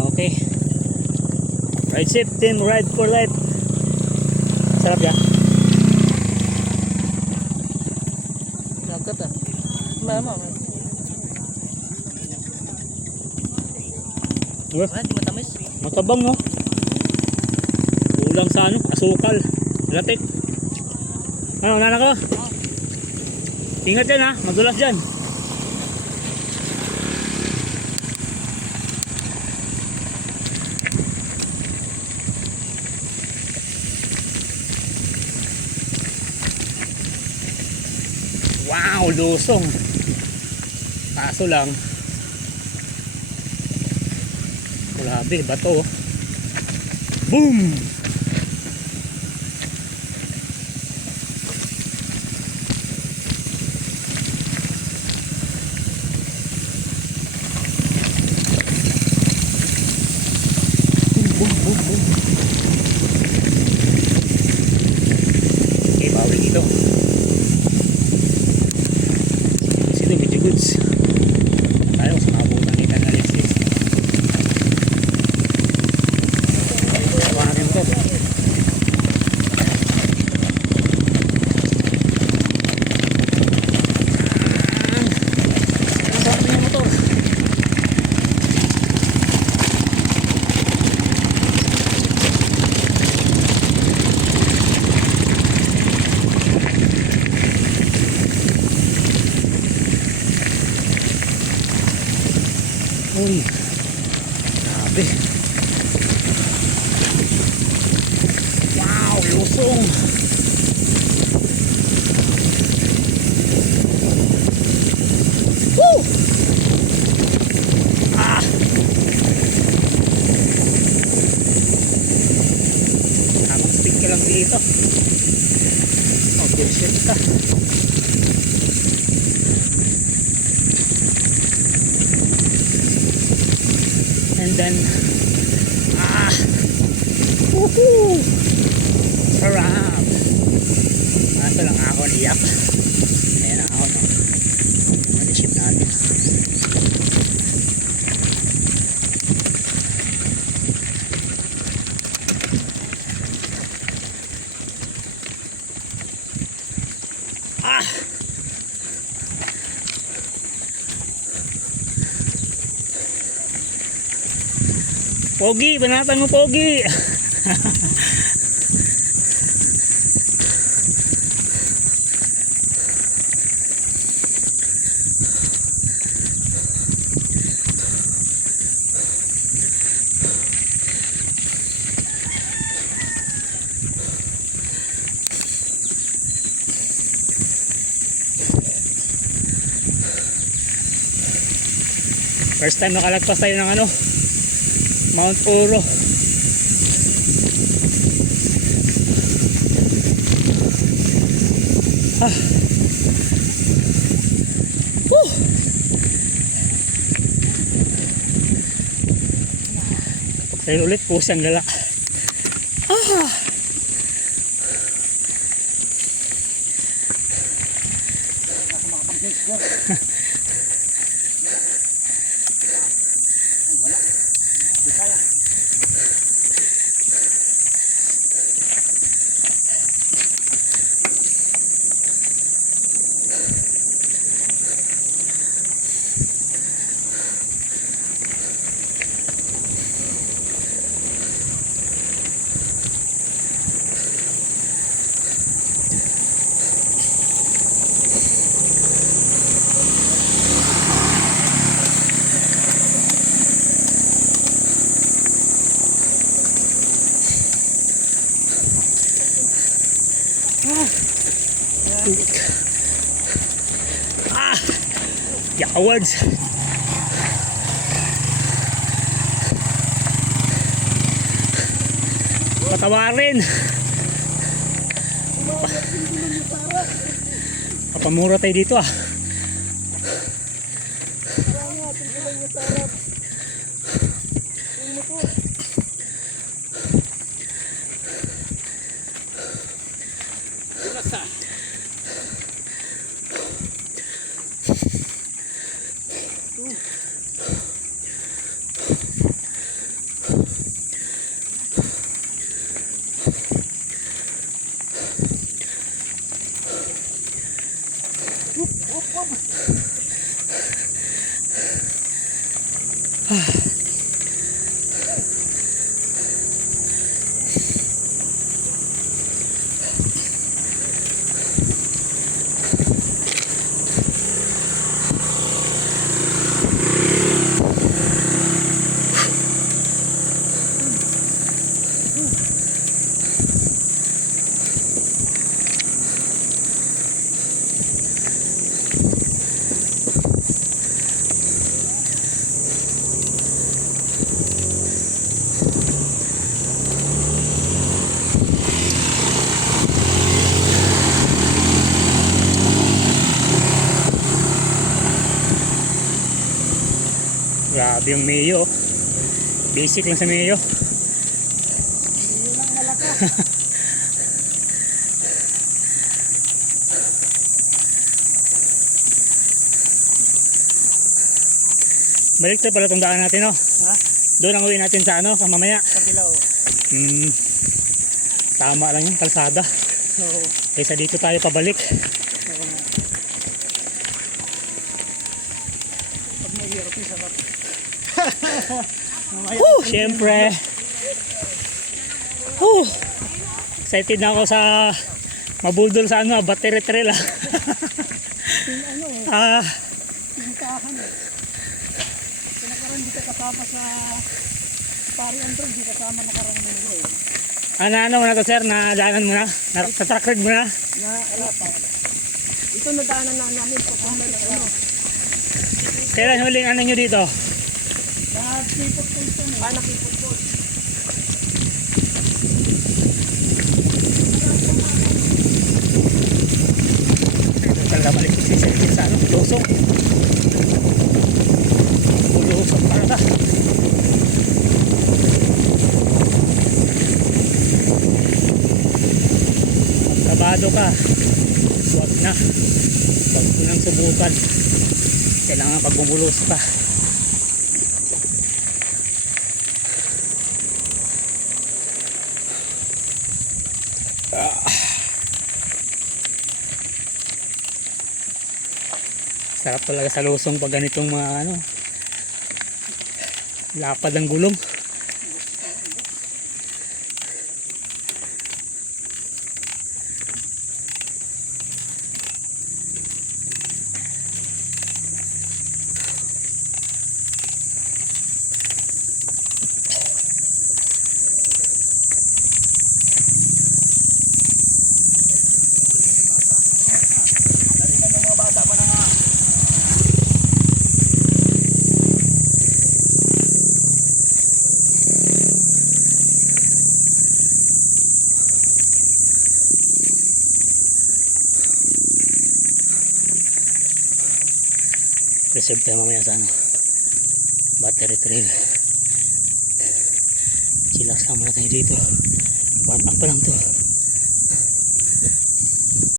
Okay. Ride safe team, ride for life. Sarap yan. Dagat ah. Mama. Hindi matamis. Matabang no. Kulang sa ano, asukal. Latik. Ano, nana ka? Ingat yan ha, madulas dyan. Wow, lusong. Kaso lang, grabe, bato. Boom! Boom, boom, boom. Okay, bawi dito. Sino, medyo goods. Tayo sa mabutan ni Alexis. Natin mo to. Ang sarap niya motor. Uy, grabe. Wow, lusong. Woo! Ah! Tamang stick ka lang dito. Oh, good shit ka. And then woohoo! Sarap! Kaso lang ako niyak. Ayan ako no. Mali-ship natin. Ah! Pogi, banatan mo Pogi. First time nakalagpas tayo ng ano, Mount Oro. Ah. Woo. Tayo ulit po siyang lala. Ah. Ah, yawards. Patawarin. Papamura tayo dito ah. Grabe yung Mayo. Basic lang sa Mayo. Yun ang malaka. Balik na pala itong daan natin, no? Ha? Doon ang uwi natin sa ano, sa mamaya. Kabila o. Tama lang yung kalsada. Oo. Kaysa dito tayo pabalik. Oo nga. Pag mahirap yung sarap. Mamaya. Siyempre. Excited na ako sa mabuldol sa ano, battery trail ah. Yung ano eh. Ah, Pinuntahan eh. Pinakaroon di ka kasama sa Pari Andron. Di kasama nakarang muna eh. ano mo na to sir, nadaanan mo na? Na-track record mo na? Na, ito nadaanan na namin papunta ng ano. Kailan huling ano nyo dito? Nakipot po ito eh. Nakipot po. Ito talaga balik si Sergin sa ano, lusok. Lusok talaga. Kabado ka. Huwag na. Huwag ko nang subukan. Kailangan pag bumulos ka. Sarap talaga sa lusong pag ganitong mga ano, lapad ang gulong. Reserve tayo mamaya sa ano, battery trail. Chillax lang muna tayo dito. Warm up pa lang to.